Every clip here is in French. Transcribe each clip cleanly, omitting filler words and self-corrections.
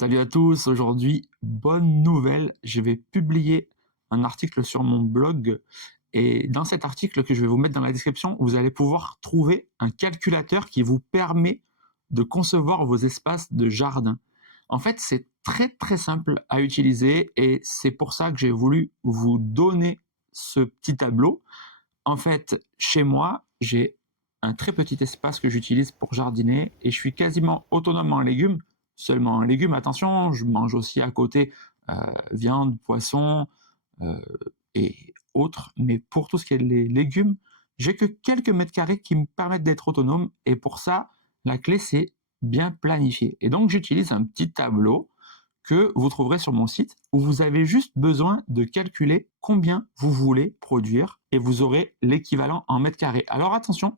Salut à tous, aujourd'hui, bonne nouvelle, je vais publier un article sur mon blog et dans cet article que je vais vous mettre dans la description, vous allez pouvoir trouver un calculateur qui vous permet de concevoir vos espaces de jardin. En fait, c'est très simple à utiliser et c'est pour ça que j'ai voulu vous donner ce petit tableau. En fait, chez moi, j'ai un très petit espace que j'utilise pour jardiner et je suis quasiment autonome en légumes. Seulement en légumes, attention, je mange aussi à côté viande, poisson euh, et autres. Mais pour tout ce qui est les légumes, j'ai que quelques mètres carrés qui me permettent d'être autonome. Et pour ça, la clé, c'est bien planifier. Et donc, j'utilise un petit tableau que vous trouverez sur mon site où vous avez juste besoin de calculer combien vous voulez produire et vous aurez l'équivalent en mètres carrés. Alors attention,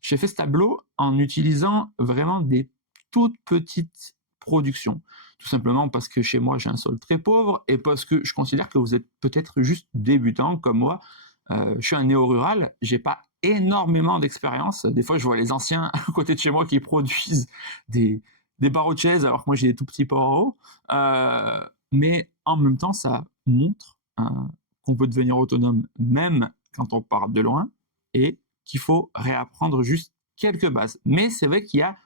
j'ai fait ce tableau en utilisant vraiment des toutes petites productions. Tout simplement parce que chez moi, j'ai un sol très pauvre et parce que je considère que vous êtes peut-être juste débutant comme moi. Je suis un néo-rural, j'ai pas énormément d'expérience. Des fois, je vois les anciens à côté de chez moi qui produisent des, des barreaux de chaises alors que moi, j'ai des tout petits barreaux. Mais en même temps, ça montre qu'on peut devenir autonome même quand on part de loin et qu'il faut réapprendre juste quelques bases. Mais c'est vrai qu'il y a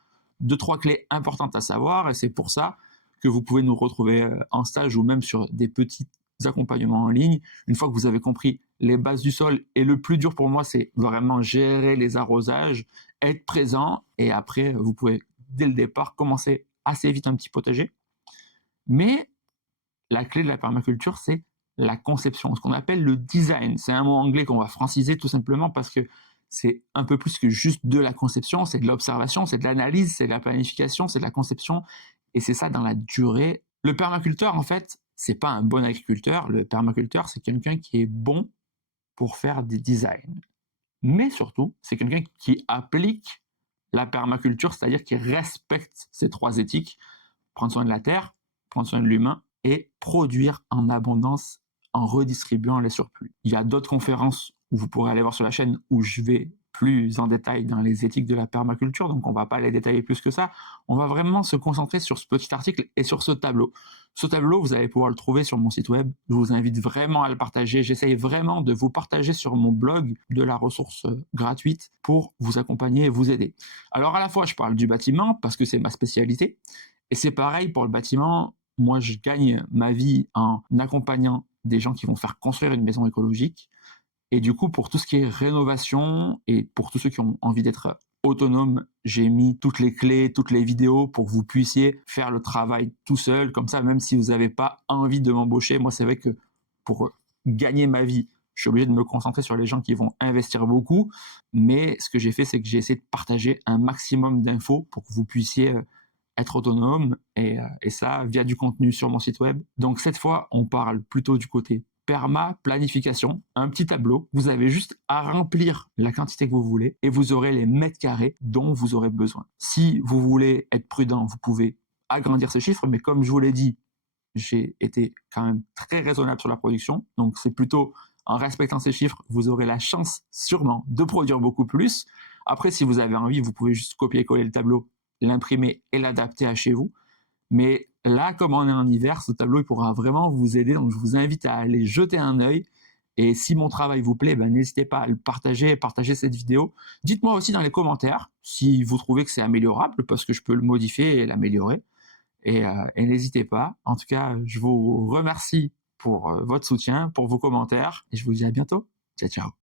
deux, trois clés importantes à savoir et c'est pour ça que vous pouvez nous retrouver en stage ou même sur des petits accompagnements en ligne. Une fois que vous avez compris les bases du sol, et le plus dur pour moi, c'est vraiment gérer les arrosages, être présent, et après, vous pouvez, dès le départ, commencer assez vite un petit potager. Mais la clé de la permaculture, c'est la conception, ce qu'on appelle le design. C'est un mot anglais qu'on va franciser tout simplement parce que c'est un peu plus que juste de la conception, c'est de l'observation, c'est de l'analyse, c'est de la planification, c'est de la conception, et c'est ça dans la durée. Le permaculteur, en fait, c'est pas un bon agriculteur. Le permaculteur, c'est quelqu'un qui est bon pour faire des designs. Mais surtout, c'est quelqu'un qui applique la permaculture, c'est-à-dire qui respecte ces trois éthiques: prendre soin de la terre, prendre soin de l'humain et produire en abondance en redistribuant les surplus. Il y a d'autres conférences où vous pourrez aller voir sur la chaîne où je vais plus en détail dans les éthiques de la permaculture, donc on ne va pas les détailler plus que ça. On va vraiment se concentrer sur ce petit article et sur ce tableau. Ce tableau, vous allez pouvoir le trouver sur mon site web. Je vous invite vraiment à le partager. J'essaye vraiment de vous partager sur mon blog de la ressource gratuite pour vous accompagner et vous aider. Alors à la fois, je parle du bâtiment parce que c'est ma spécialité, et c'est pareil pour le bâtiment. Moi, je gagne ma vie en accompagnant des gens qui vont faire construire une maison écologique. Et du coup, pour tout ce qui est rénovation et pour tous ceux qui ont envie d'être autonomes, j'ai mis toutes les clés, toutes les vidéos pour que vous puissiez faire le travail tout seul. Comme ça, même si vous n'avez pas envie de m'embaucher, moi, c'est vrai que pour gagner ma vie, je suis obligé de me concentrer sur les gens qui vont investir beaucoup. Mais ce que j'ai fait, c'est que j'ai essayé de partager un maximum d'infos pour que vous puissiez être autonome et ça via du contenu sur mon site web. Donc cette fois, on parle plutôt du côté perma planification, un petit tableau. Vous avez juste à remplir la quantité que vous voulez et vous aurez les mètres carrés dont vous aurez besoin. Si vous voulez être prudent, vous pouvez agrandir ces chiffres, mais comme je vous l'ai dit, j'ai été quand même très raisonnable sur la production. Donc c'est plutôt en respectant ces chiffres, vous aurez la chance sûrement de produire beaucoup plus. Après, si vous avez envie, vous pouvez juste copier-coller le tableau, l'imprimer et l'adapter à chez vous. Mais là, comme on est en hiver, ce tableau il pourra vraiment vous aider. Donc, je vous invite à aller jeter un œil. Et si mon travail vous plaît, ben, n'hésitez pas à le partager, partager cette vidéo. Dites-moi aussi dans les commentaires si vous trouvez que c'est améliorable, parce que je peux le modifier et l'améliorer. Et n'hésitez pas. En tout cas, je vous remercie pour votre soutien, pour vos commentaires. Et je vous dis à bientôt. Ciao, ciao.